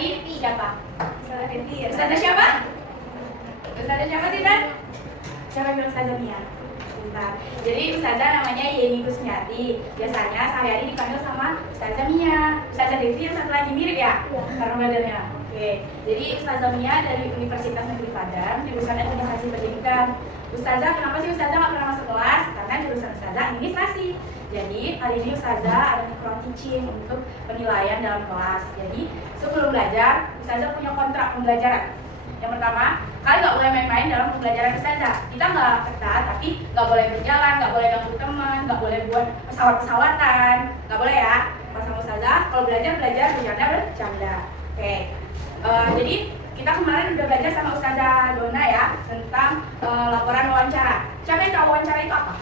dari siapa? Ustazah Devi. Ustazah siapa? Ustazah siapa sih, Dan? Siapa yang bilang Ustazah Mia? Bentar. Jadi Ustazah namanya Yeni Kusmiati. Biasanya sehari-hari dipanggil sama Ustazah Mia. Ustazah Devi yang satu lagi mirip ya? Karena belajarnya. Oke. Jadi Ustazah Mia dari Universitas Negeri Padang, jurusan Administrasi Pendidikan. Ustazah, kenapa sih Ustazah nggak pernah masuk kelas? Karena jurusan Ustazah administrasi. Jadi hari ini Ustazah ada micro teaching untuk penilaian dalam kelas. Jadi sebelum belajar, Ustazah punya kontrak pembelajaran. Yang pertama, kalian nggak boleh main-main dalam pembelajaran Ustazah. Kita nggak ketat, tapi nggak boleh berjalan, nggak boleh ganggu teman, nggak boleh buat pesawat-pesawatan, nggak boleh ya. Pas sama Ustazah, kalau belajar bercanda. Oke. Jadi kita kemarin udah belajar sama Ustazah Dona ya tentang laporan wawancara. Siapa yang tahu wawancara itu apa?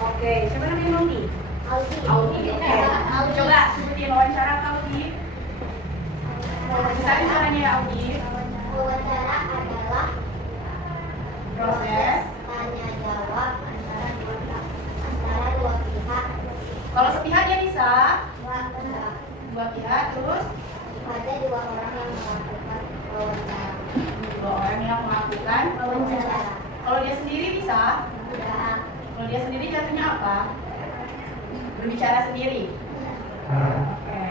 Oke, siapa namanya Maudi? Audi. Oke. Coba sebutin wawancara Audi. Bisa caranya ya Audi? Wawancara adalah Proses. tanya jawab antara dua pihak. Kalau sepihak dia bisa Enggak. dua pihak, terus Ada dua orang yang melakukan wawancara. dua orang yang melakukan Wawancara. Kalau dia sendiri bisa. Enggak. Kalau dia sendiri jatuhnya apa? Berbicara sendiri. Oke.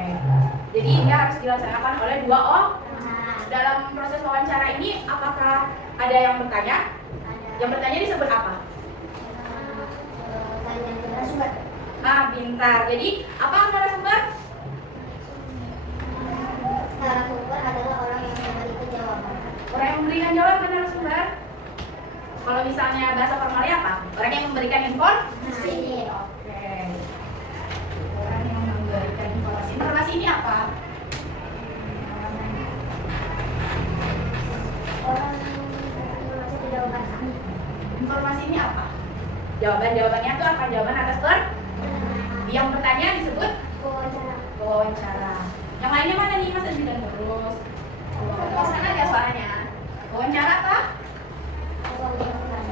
Jadi dia harus dilaksanakan oleh dua orang. Dalam proses wawancara ini, apakah ada yang bertanya? Yang bertanya disebut apa? Tanya narasumber. Pintar. Jadi apa narasumber? Narasumber adalah orang yang memberikan jawaban. Orang yang memberikan jawaban narasumber. Kalau misalnya bahasa formalnya apa? Orang yang memberikan informasi. Oke. Orang yang memberikan informasi. Informasi ini apa? Orang yang masuk jawaban. Informasi ini apa? Jawabannya itu apa? Jawaban atas yang bertanya disebut Wawancara. wawancara. Yang lainnya mana nih Mas Aziz dan terus? Sana ada suaranya. Wawancara apa?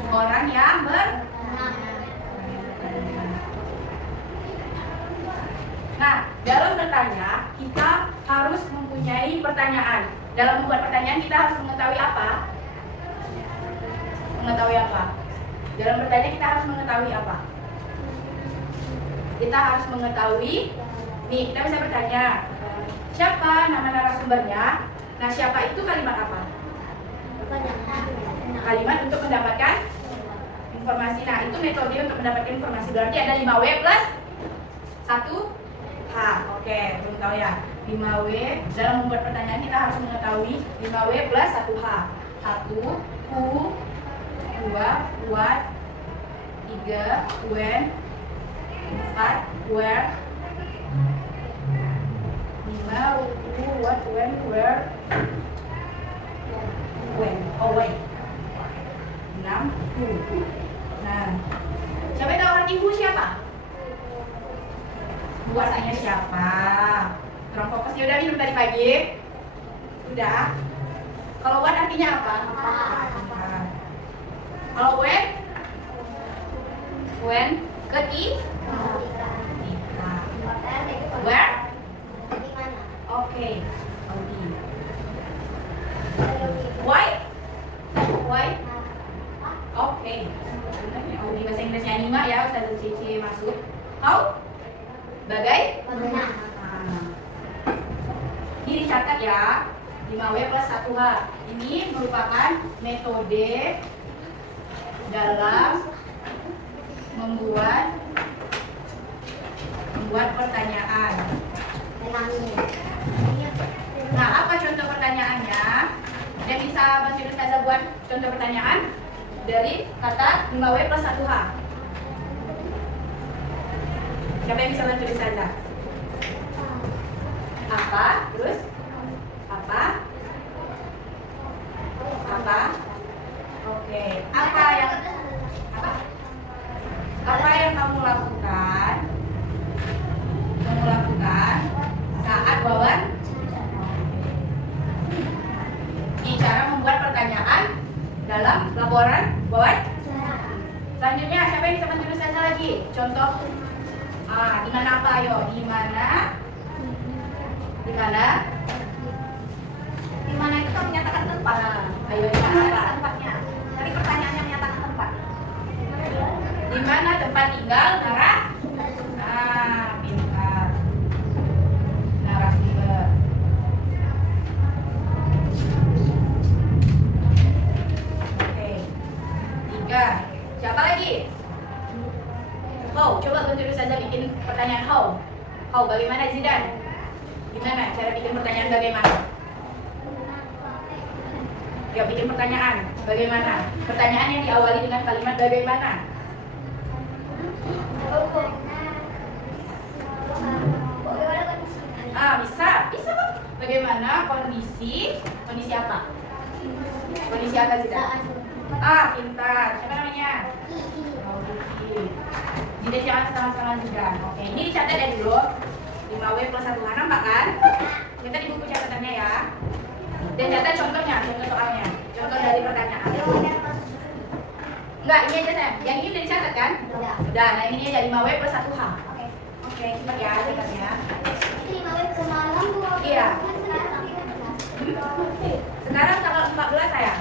Orang yang Nah, dalam bertanya kita harus mempunyai pertanyaan. Dalam membuat pertanyaan kita harus mengetahui apa? Mengetahui apa? Dalam bertanya kita harus mengetahui apa? Kita harus mengetahui. Nih, kita bisa bertanya, siapa nama narasumbernya? Nah, siapa itu kalimat apa? Kalimat untuk mendapatkan informasi. Nah, itu metode untuk mendapatkan informasi. Berarti ada 5W plus 1H. Oke, belum tahu ya. 5W, dalam membuat pertanyaan kita harus mengetahui 5W plus 1H. 1, who, 2, what, 3, when, 4, where, 5, who, what, when, where, when, oh wait, 6, who. Nah, siapa yang tahu arti who siapa? Buasannya siapa? Kurang fokus. Ya udah minum tadi pagi. Udah. Kalau what artinya apa? Kalau when ketika. Where? Oke. Audi. Why? Oke. Audi bahasa Inggrisnya Nima ya, Ustazah Cici masuk. How? Bagaimana? Ini dicatat ya. 5W plus 1H. Ini merupakan metode dalam membuat pertanyaan. Nah, apa contoh pertanyaannya? Dan bisa bantu Ustazah buat contoh pertanyaan dari kata 5W plus 1H. Siapa yang bisa bantu Ustazah? Apa? Terus? Apa? Oke. Apa yang kamu lakukan? Saat wawancara. Cara membuat pertanyaan dalam laporan wawancara. Selanjutnya siapa yang bisa bantu Ustazah lagi? Contoh di mana apa ayo? Di mana? Di mana? Di mana itu kan menyatakan tempat. Ayo di Di mana mana apa? tempatnya? Tadi pertanyaannya menyatakan tempat. Di mana tempat tinggal Nara? Pintar. Narasumber. Oke. 3. Siapa lagi? How, coba bantu Ustazah bikin pertanyaan how. How, bagaimana Zidan? Gimana cara bikin pertanyaan bagaimana? Ya, bikin pertanyaan bagaimana? Pertanyaan yang diawali dengan kalimat bagaimana? Bisa kok. Bagaimana kondisi apa? Kondisi apa Zidan? Pintar. Siapa namanya? Oh, Vicky. Jadi jangan sama-sama juga. Oke, ini dicatat ya dulu. 5W plus 1H, nampak kan? Catat di buku catatannya ya. Dan catat contohnya, contoh soalnya. Contoh dari pertanyaan. Enggak, ini aja sayang. Yang ini udah dicatat kan? Udah, nah ini aja 5W plus 1H. Oke, cepat ya, catatnya. Iya. Sekarang tanggal 14 sayang.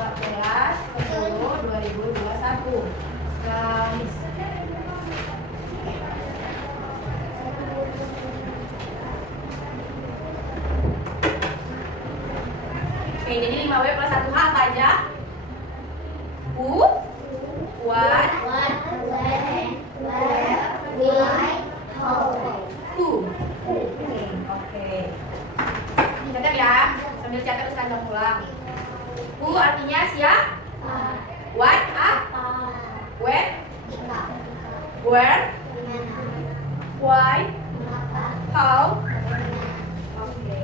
14 10 2021. Kamis. Oke, jadi 5W plus 1H apa aja? What? Who? Oke. Catat ya, sambil catat Ustazah pulang. Who artinya siapa? What? When? Where? Why? How? Oke.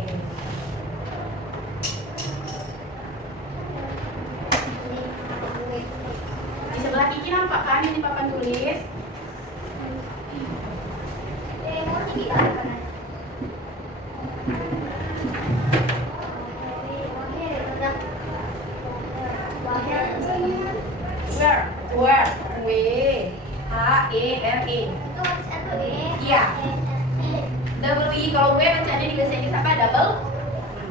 Di sebelah Kiki nampak kan ini papan tulis? Where? W-H-E-R-E. Iya. Double W, kalau W bacanya di bahasa Inggris apa?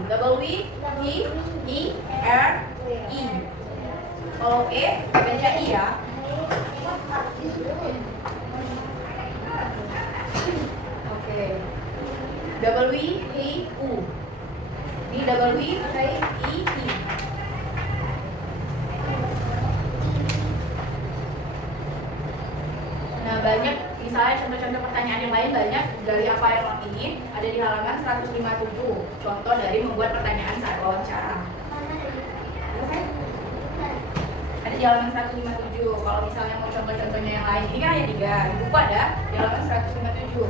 Double W-E-R-E. Kalau E baca I ya. Oke. Double W-E-U. Ini double W-E-E. Nah, banyak misalnya contoh-contoh pertanyaan yang lain banyak dari apa yang ini ada di halaman 157. Contoh dari membuat pertanyaan saat wawancara. Ada di halaman 157. Kalau misalnya mau contoh-contohnya yang lain, ini kan hanya 3. Di buku ada di halaman 157.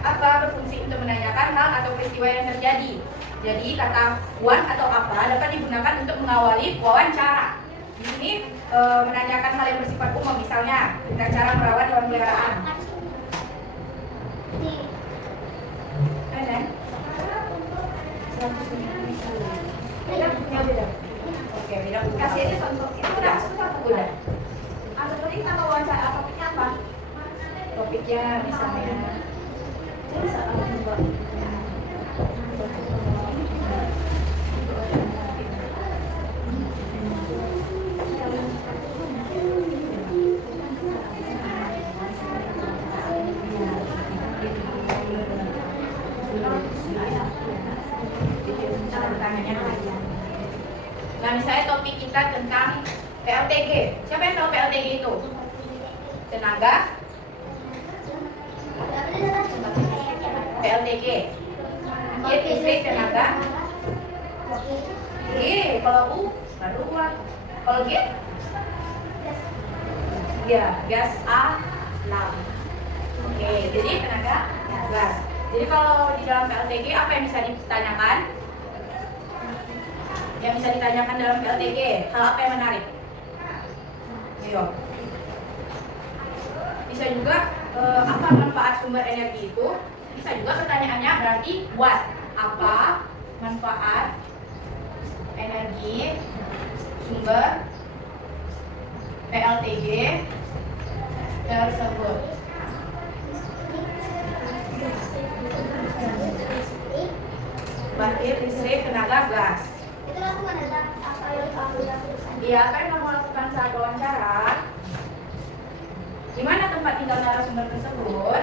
Apa berfungsi untuk menanyakan hal atau peristiwa yang terjadi. Jadi kata what atau apa dapat digunakan untuk mengawali wawancara. Di sini menanyakan hal yang bersifat umum, misalnya tentang cara merawat hewan peliharaan. Ada? 157. Beda. Oke, beda. Kasih aja contoh. Itu Udah. Atau tadi kita wawancara topiknya apa? Topiknya misalnya. Nah, misalnya topik kita tentang PLTG. Siapa yang tahu PLTG itu? Tenaga PLTG. Listrik tenaga. Kalau U baru uang. Kalau G? Ya, gas alam. Oke, jadi tenaga gas. Jadi kalau di dalam PLTG apa yang bisa ditanyakan? Yang bisa ditanyakan dalam PLTG, hal apa yang menarik? Ayo. Bisa juga apa manfaat sumber energi itu? Bisa juga pertanyaannya berarti what? Apa manfaat energi sumber PLTG tersebut. Pembangkit listrik tenaga gas. Itu lakukan apa yang kamu lakukan? Iya, apa yang kamu lakukan saat wawancara? Di mana tempat tinggal narasumber tersebut?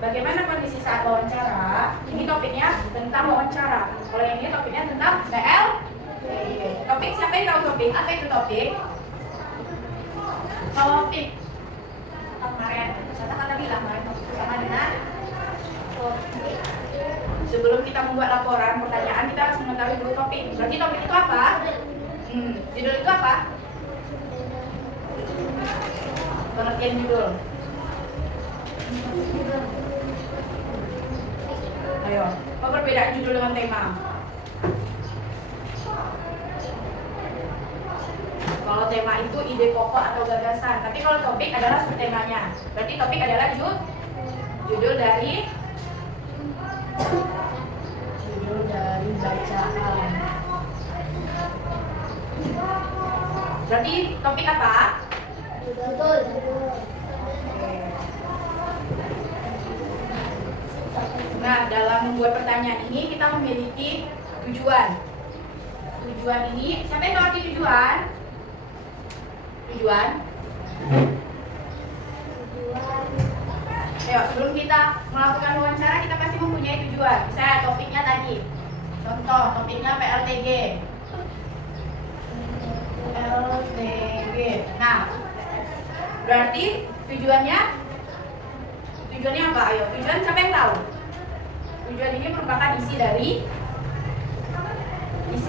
Bagaimana kondisi saat wawancara? Ini topiknya tentang wawancara. Kalau yang ini topiknya tentang PL. Topik, siapa yang tahu topik? Apa itu topik? Topik. Kemarin, saya kan tadi bilang kemarin topik sama dengan topik. Sebelum kita membuat laporan pertanyaan, kita harus mengetahui dulu topik. Berarti topik itu apa? Judul itu apa? Pengertian judul. Ayo, apa perbedaan judul dengan tema? Kalau tema itu ide pokok atau gagasan, tapi kalau topik adalah subtemanya. Berarti topik adalah judul dari bacaan. Berarti topik apa? Betul. Nah, dalam membuat pertanyaan ini kita memiliki tujuan. Tujuan ini, siapa yang tahu arti tujuan? Tujuan? Ayo, sebelum kita melakukan wawancara, kita pasti mempunyai tujuan. Misalnya topiknya tadi. Contoh, topiknya PLTG. PLTG. Nah, berarti tujuannya apa? Ayo, tujuan siapa yang tahu? Tujuan ini merupakan isi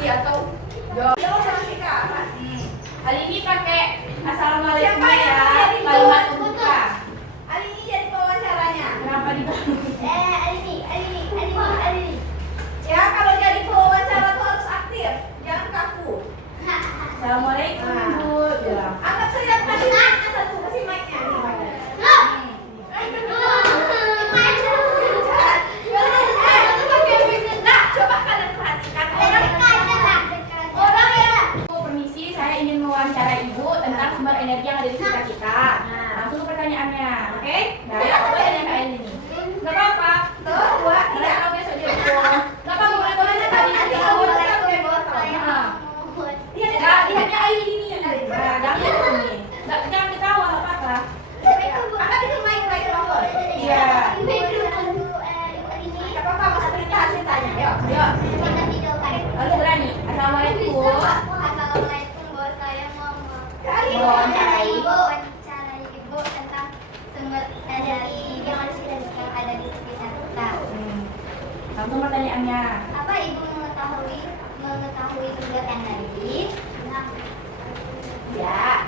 atau jawab. Hal ini pakai assalamualaikum ya, kalimat pembuka. Ali ini jadi pewawancaranya. Kenapa di Ali. Ya, kalau jadi pewawancara tuh harus aktif, jangan kaku. Assalamualaikum Bu. Ya. Anggap saya kasih mic-nya satu, kasih mic-nya. Nah, coba kalian perhatikan orang yang Permisi, saya ingin mewawancara Ibu tentang sumber energi yang ada di sekitar kita. Langsung ke pertanyaannya, oke? Nah, ya, coba tanya Kak Elin ini. Nggak apa-apa. kedua, Nggak tahu besok dia Nggak apa-apa, boleh aja tadi nanti kamu lihatnya Aili ini. Nah, jangan lihat sini. Jangan ketawa, nggak apa-apa. angkat itu mic-mikrofon. Iya. Gak apa-apa, masuk cerita ceritanya. Yuk. Yuk, harus berani. Assalamualaikum. Assalamualaikum, Bu. Saya mau Mewawancarai mewawancarai Ibu tentang sumber energi yang ada di sekitar kita. Langsung pertanyaannya. Apa Ibu mengetahui sumber energi? Ya.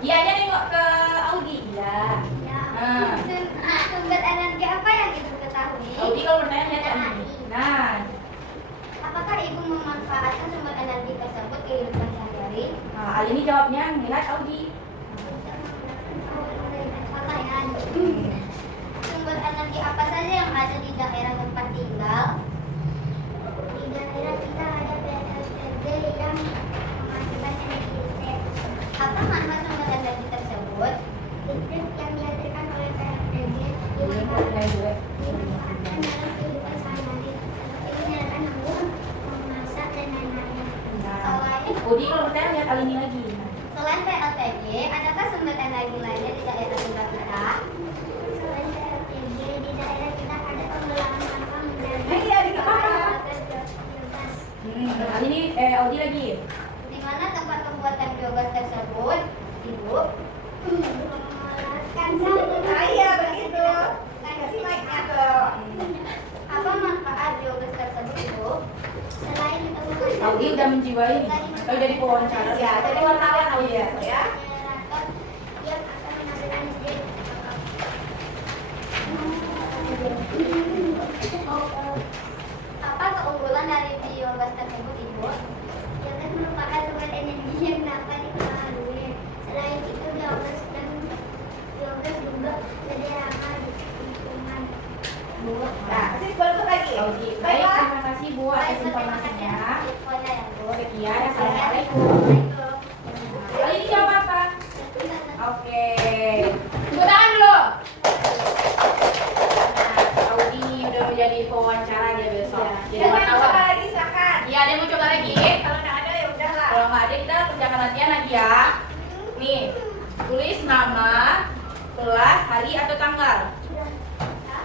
Iya, dia nengok ke Audi. Iya. Ya. Ah. Sumber energi apa yang Ibu ketahui? Audi kalau bertanya lihat ke Audi. Nah, Apakah Ibu memanfaatkan sumber energi tersebut kehidupan sehari-hari? Hal ini jawabnya melihat Audi. Pertanyaan. Sumber energi apa saja yang ada di daerah tempat tinggal? Di daerah kita ada PLTG yang menghasilkan energi listrik. Apa manfaat sumber energi tersebut? Listrik yang dihasilkan oleh PLTG dimanfaatkan dalam kehidupan sehari-hari seperti menyalakan lampu, memasak dan lain-lain. Audi kalau bertanya lihat hal ini lagi. Selain PLTG, adakah sumber energi lainnya di daerah tinggal kita? Selain PLTG, di daerah kita ada pengolahan sampah menjadi Iya, di kamar. biogas. Hal ini Audi lagi. Di mana tempat pembuatan biogas tersebut? Ibu mengolah Nah, iya begitu. Kasih mic-nya tuh. Apa manfaat biogas tersebut, Ibu? Selain untuk Audi udah menjiwai nih. Kalau jadi pewawancara. Ya, jadi wartawan Audi ya. generator yang akan menghasilkan listrik. Apa keunggulan dari biogas tersebut, Ibu? Biogas merupakan sumber energi yang dapat diperbarui. Selain itu, biogas juga jadi ramah di lingkungan. Nah, kasih balik lagi. Audi. Baik, terima kasih Bu atas informasinya. Sekian, assalamualaikum. Hal ini jawab apa? kerjakan latihan lagi ya. Nih, tulis nama, kelas, hari atau tanggal.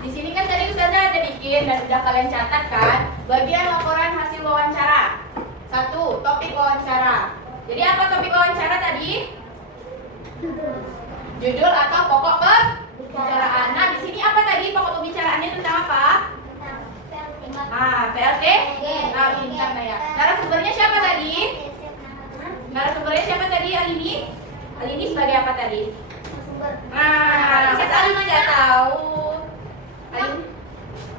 Di sini kan tadi Ustazah ada bikin dan sudah kalian catat kan? Bagian laporan hasil wawancara. 1. Topik wawancara. Jadi apa topik wawancara tadi? Judul atau pokok pembicaraan. Nah, di sini apa tadi pokok pembicaraannya tentang apa? PLT. Nah, pintar ya. Narasumbernya siapa tadi? Narasumbernya siapa tadi? Alini? Alini sebagai apa tadi? Nah, Mas Alini nggak tahu. Alini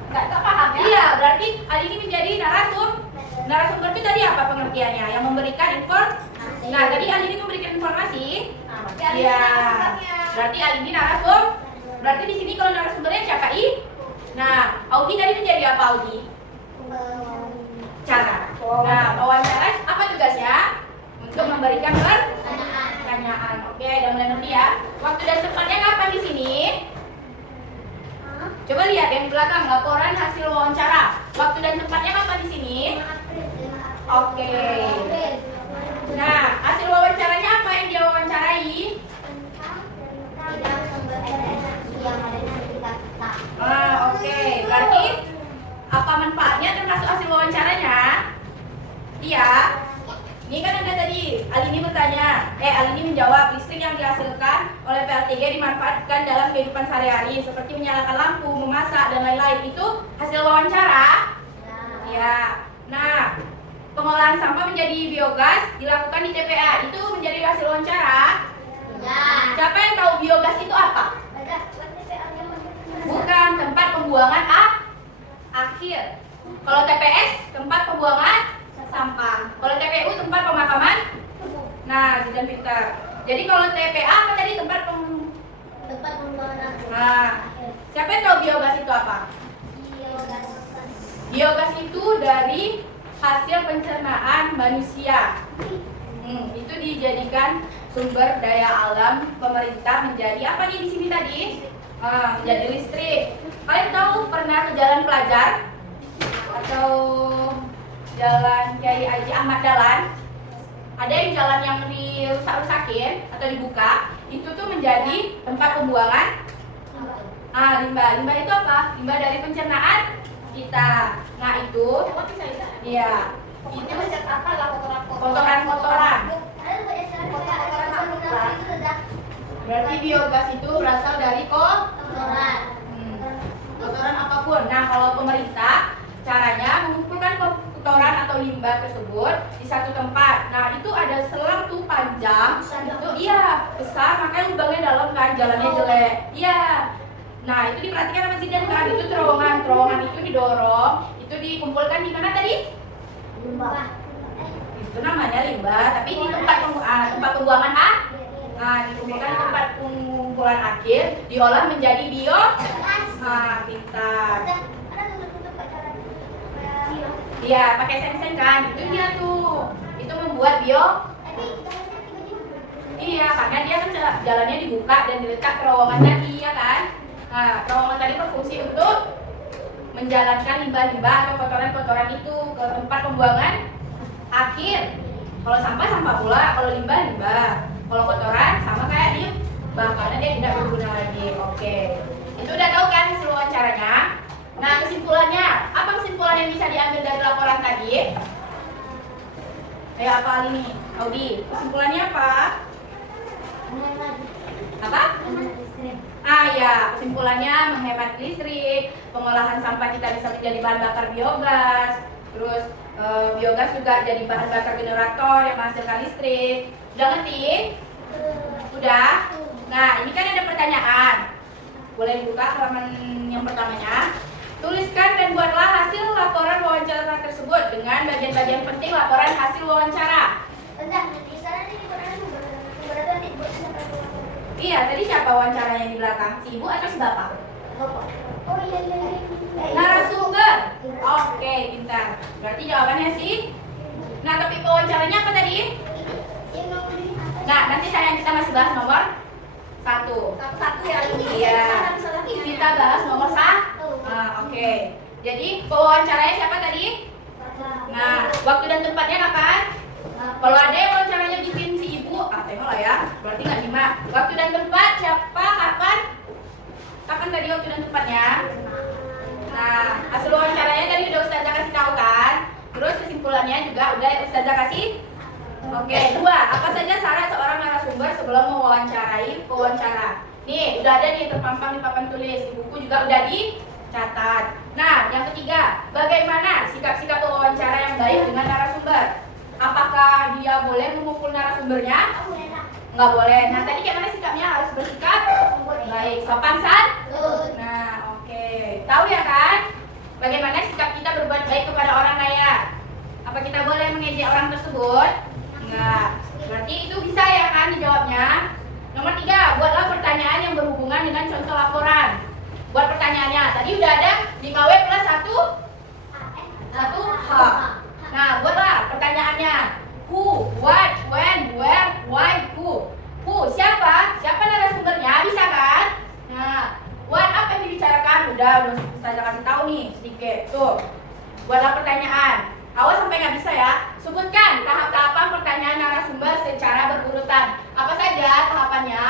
Nggak paham ya? iya, berarti Alini menjadi narasumber itu tadi apa pengertiannya? Yang memberikan informasi. Nah, tadi Alini memberikan informasi. Iya. Berarti Alini narasumber. Berarti di sini kalau narasumbernya siapa? Nah, Audi tadi menjadi apa Audi? Cara. Nah, wawancara apa tugasnya? Untuk memberikan pertanyaan. Oke, udah mulai ngerti ya. Waktu dan tempatnya kapan di sini? Coba lihat yang di belakang, laporan hasil wawancara. Waktu dan tempatnya kapan di sini? Oke. Nah, hasil wawancaranya apa yang dia wawancarai? Oke. Berarti apa manfaatnya termasuk hasil wawancaranya? Iya. Ini kan ada tadi, Alini bertanya, Alini menjawab, listrik yang dihasilkan oleh PLTG dimanfaatkan dalam kehidupan sehari-hari seperti menyalakan lampu, memasak, dan lain-lain. Itu hasil wawancara? Ya. Nah, pengolahan sampah menjadi biogas dilakukan di TPA. Itu menjadi hasil wawancara? Ya. Siapa yang tahu biogas itu apa? Bukan, tempat pembuangan akhir. Kalau TPS, tempat pembuangan sampah. Kalau TPU, tempat pemakaman. Nah, Zidan pintar. Jadi kalau TPA apa tadi? Tempat pembuangan. Nah, siapa yang tahu biogas itu apa? Biogas itu dari hasil pencernaan manusia. Itu dijadikan sumber daya alam pemerintah menjadi apa nih di sini tadi? Menjadi listrik. Kalian tahu pernah ke Jalan Pelajar atau Jalan Kiai Haji Ahmad Dahlan? Ada yang jalan yang dirusak-rusakin atau dibuka, itu tuh menjadi tempat pembuangan limbah. Limbah itu apa? Limbah dari pencernaan kita. Nah, itu iya. Itu kotoran-kotoran. Berarti biogas itu berasal dari kotoran apapun. Nah, kalau pemerintah caranya mengumpulkan kotoran atau limbah tersebut di satu tempat. Nah, itu ada selang tuh panjang. Itu iya, besar, makanya lubangnya dalam kan, jalannya jelek. Iya. Nah, itu diperhatikan sama Zidan kan, itu terowongan itu didorong, itu dikumpulkan di mana tadi? Limbah. Itu namanya limbah, tapi di tempat pembuangan dikumpulkan di tempat pengumpulan akhir, diolah menjadi pintar. Iya, pakai seng-seng kan, itu dia tuh. Itu membuat iya, karena dia kan jalannya dibuka dan diletak terowongan tadi, ya kan? Nah, terowongan tadi berfungsi untuk menjalankan limbah-limbah atau kotoran-kotoran itu ke tempat pembuangan akhir. Kalau sampah pula, kalau limbah. Kalau kotoran sama kayak limbah karena dia tidak berguna lagi. Oke. Itu udah tahu kan hasil wawancaranya? Nah, kesimpulannya, apa kesimpulan yang bisa diambil dari laporan tadi? Kayak apa ini, Audi? Kesimpulannya apa? Apa? Ya, kesimpulannya menghemat listrik, pengolahan sampah kita bisa menjadi bahan bakar biogas, terus biogas juga jadi bahan bakar generator yang menghasilkan listrik. Udah ngerti? Udah? Nah, ini kan ada pertanyaan. Boleh dibuka halaman yang pertamanya. Tuliskan dan buatlah hasil laporan wawancara tersebut dengan bagian-bagian penting laporan hasil wawancara. Iya, tadi siapa wawancaranya di belakang? Si ibu atau si bapak? Oh iya. Narasumber. Oke, pintar. Berarti jawabannya sih. Nah, tapi wawancaranya apa tadi? Nah, nanti kita masih bahas nomor 1. Satu ya. Iya. Kita bahas nomor 1. Oke. Jadi wawancaranya siapa tadi? Nah, waktu dan tempatnya kapan? Kalau ada yang wawancaranya bikin si berarti nggak 5. Waktu dan tempat siapa? Kapan? Kapan tadi waktu dan tempatnya? Nah, hasil wawancaranya tadi udah Ustazah kasih tahu kan? Terus kesimpulannya juga udah Ustazah kasih. Oke, 2. Apa saja syarat seorang narasumber sebelum mewawancarai pewawancara? Nih, udah ada nih terpampang di papan tulis. Di buku juga udah dicatat. Nah, yang ketiga, bagaimana sikap-sikap pewawancara yang baik dengan narasumber? Apakah dia boleh memukul narasumbernya? Nggak boleh. Nah, tadi gimana sikapnya? Harus bersikap baik, sopan santun. Nah, oke. Tahu ya kan? Bagaimana sikap kita berbuat baik kepada orang kaya? Apa kita boleh mengejek orang tersebut? Enggak. Berarti itu bisa ya kan dijawabnya? Nomor 3, buatlah pertanyaan yang berhubungan dengan contoh laporan. Buat pertanyaannya. Tadi udah ada 5W plus 1 H. Nah, buatlah pertanyaannya. Who, what, when, where, why, who. Who, siapa? Siapa narasumbernya? Bisa kan? Nah, what apa yang dibicarakan? Udah Ustazah kasih tahu nih sedikit. Tuh, buatlah pertanyaan. Awas sampai nggak bisa ya. Sebutkan tahap-tahapan pertanyaan narasumber secara berurutan. Apa saja tahapannya?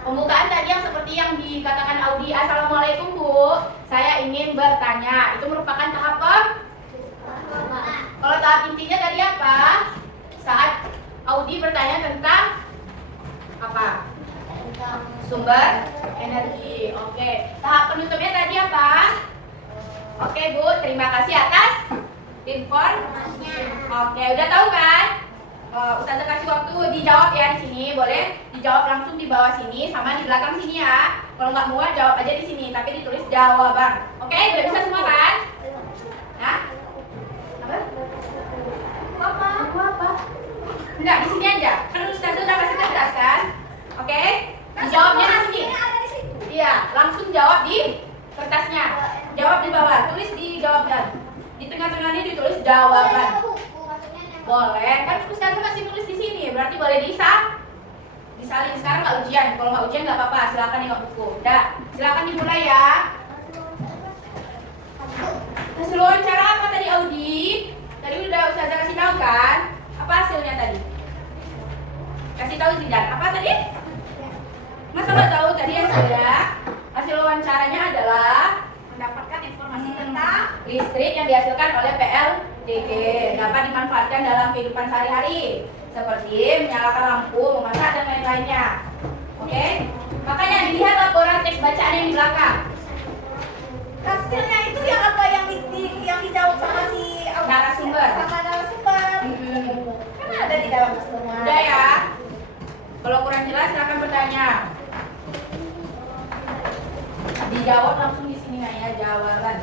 Pembukaan tadi yang seperti yang dikatakan Audi. Assalamualaikum Bu, saya ingin bertanya. Itu merupakan tahap kalau tahap intinya tadi apa? Saat Audi bertanya tentang apa? Sumber energi. Oke. Tahap penutupnya tadi apa? Oke Bu, terima kasih atas informasinya. Oke, udah tahu kan? Ustazah kasih waktu dijawab ya di sini. Boleh dijawab langsung di bawah sini sama di belakang sini ya. Kalau nggak muat jawab aja di sini, tapi ditulis jawaban. Oke, udah bisa semua kan? Nah, apa? Enggak, di sini aja. Kan Ustazah udah kasih kertas kan? Oke, dijawabnya di sini. Iya, langsung jawab di kertasnya. Jawab di bawah, tulis di jawaban. Di tengah-tengahnya ditulis jawaban. Boleh, kan Ustazah masih tulis di sini, berarti boleh disalin. Sekarang nggak ujian, kalau nggak ujian nggak apa-apa, silakan nengok buku. Udah, silakan dimulai ya. Hasil wawancara apa tadi Audi? Tadi udah Ustazah kasih tahu kan? Apa hasilnya tadi? Kasih tahu Zidan. Apa tadi? Masa nggak tahu tadi hasilnya? Hasil wawancaranya adalah Mendapatkan informasi tentang listrik yang dihasilkan oleh PLDG dapat dimanfaatkan dalam kehidupan sehari-hari seperti menyalakan lampu, memasak dan lain-lainnya. Oke? Makanya dilihat laporan teks bacaan yang di belakang. hasilnya itu yang apa yang dijawab sama si Narasumber. Sama narasumber. Kan ada di dalam semua. Udah ya. Kalau kurang jelas silakan bertanya. Dijawab langsung di sini ya jawaban.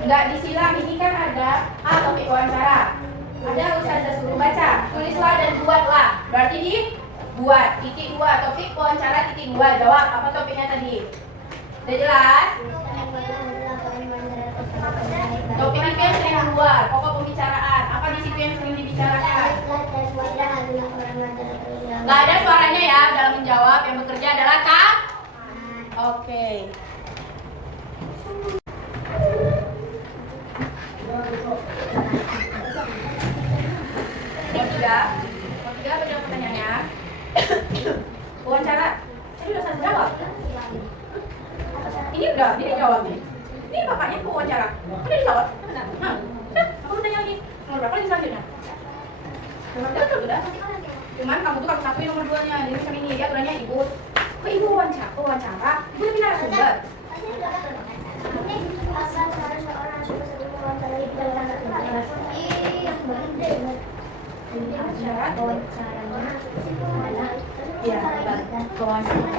Enggak disilang, ini kan ada topik wawancara. Ada Ustazah suruh baca, tulislah dan buatlah. Berarti dibuat. Titik 2 topik wawancara titik 2. Jawab apa topiknya tadi? Udah jelas? Topik itu yang sering keluar, pokok pembicaraan. Apa di situ yang sering dibicarakan? Nggak ada suaranya ya dalam menjawab. Yang bekerja adalah Kak. Oke. Yang tiga bagaimana pertanyaannya? Wawancara. Tadi udah saya jawab. Ini udah, ini jawab nih. Ini bapaknya wawancara. Udah dijawab. Nah, aku mau tanya lagi. Nomor berapa lagi selanjutnya? Nomor 3 udah. Cuman kamu tuh harus akui nomor 2-nya. Jadi macam ini dia aturannya ibu. Kok ibu wawancara? Ibu tapi narasumber. Iya, wawancara.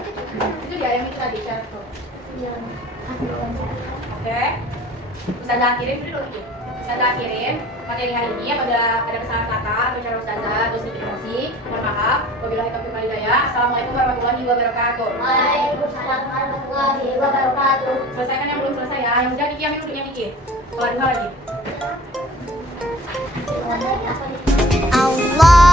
Itu dia yang itu tadi syarat tuh. Oke. Ustazah akhirin dulu lagi. Ustazah akhirin materi hari ini apabila ada kesalahan kata atau cara Ustazah terus diterima. Mohon maaf. Wabillahi taufiq wal hidayah. Assalamualaikum warahmatullahi wabarakatuh. Waalaikumsalam warahmatullahi wabarakatuh. Selesaikan yang belum selesai ya. Yang udah Kiki ambil duduknya Kiki. Sholat duha lagi. Allah